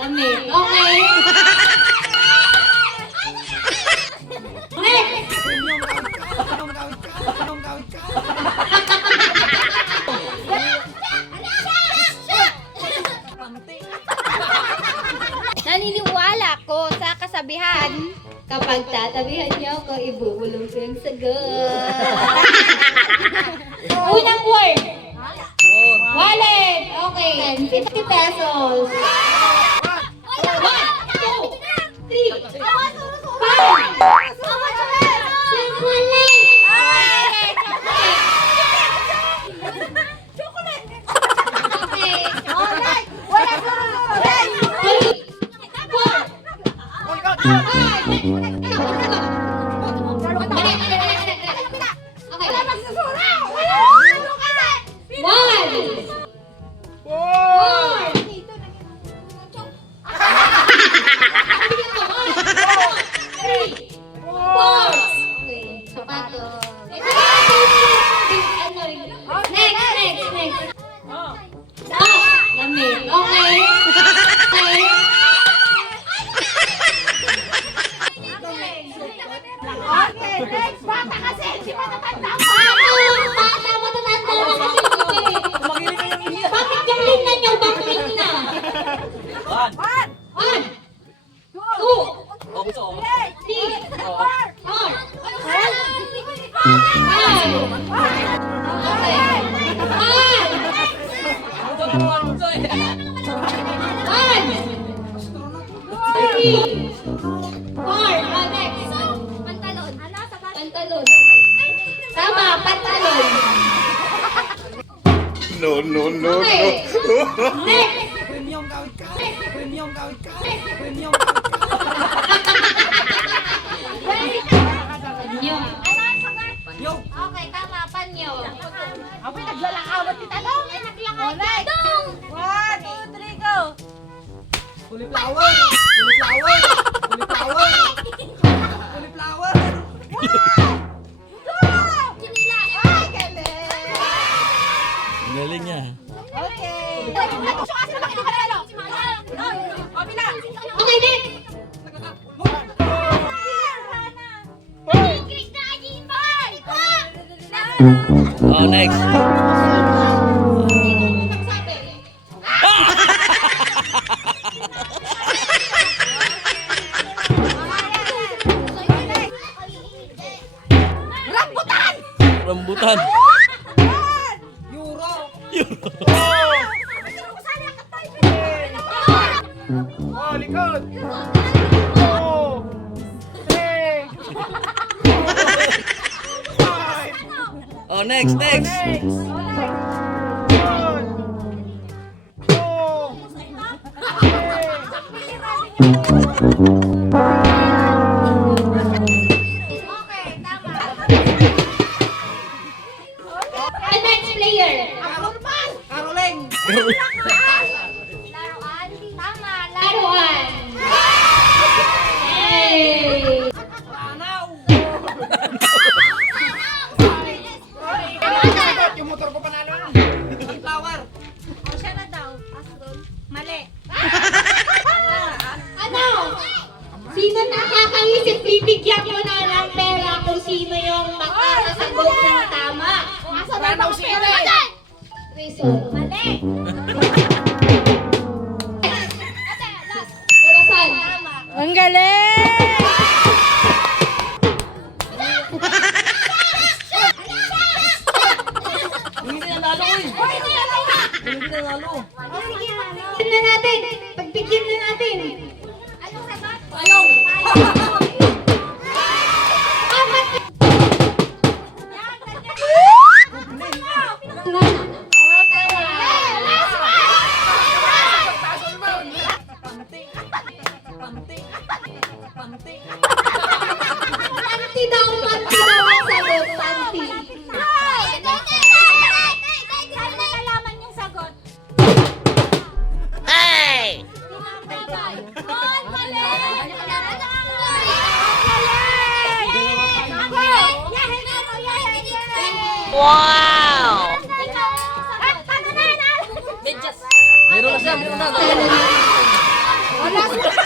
Damit. Okay. Next. Naniniwala ko sa kasabihan, Kapag tatabihan niyo ako, ibubulong ko yung sagot. Unang word. Wallet. Okay. 50 pesos. 1, 2, 3, 4, 5. Chocolate. Okay. Alright. Wala Pantalon. Tama, pantalon. No. Okay. Next. Panyo. Okay, tama, panyo. ako naglalakaw na titanong. Ay, naglakaw na. Dong! 1, 2, 3, go! Cauliflower! Galing niya. Okay. Okay, next. Oh, next. Rambutan. Euro! Oh, likod! Oh! 3! 5! Oh, next. Next! 1! The next player. Caroling! Laruan. Tama. Laruan. Hey. Panaw! Laruan. Yung motor ko panalo na. Flower! O, siya na daw. Asron. Mali. Ano? Sino nakakaisip? Bibigyan ko na ng pera kung sino yung makakasagot ng tama. Panaw si Ere! Reason. Mali. Orasan. Ang galing! Hindi na nalo eh! Hindi na nalo! Pagbigyan na natin. Pagbigyan na natin. Anong sagot? Ayaw! Panty daw ang sagot. Panty. Sana nalaman yung sagot. Hey! Mali! Wow! Medyas. Meron na siya! Meron na! Wala